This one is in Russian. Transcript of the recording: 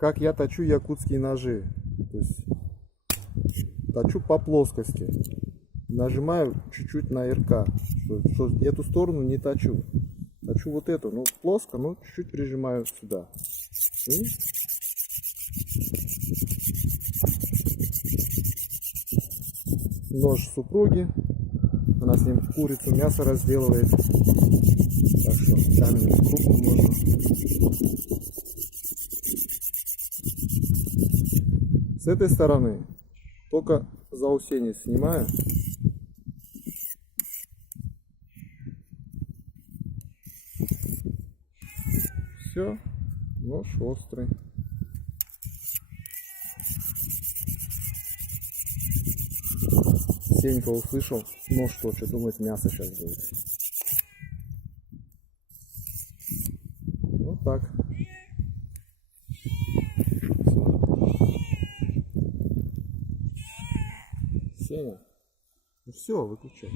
как я точу якутские ножи. То есть точу по плоскости. Нажимаю чуть-чуть на РК, что эту сторону не точу. Точу вот эту, ну плоско, но чуть-чуть прижимаю сюда. И нож супруги. Она с ним курицу, мясо разделывает. Так что каменную крупу можно. С этой стороны только заусенец снимаю. Все, нож острый. Сенька услышал, нож точит, думает, мясо сейчас будет. Вот так. Сеня, ну все, выключай.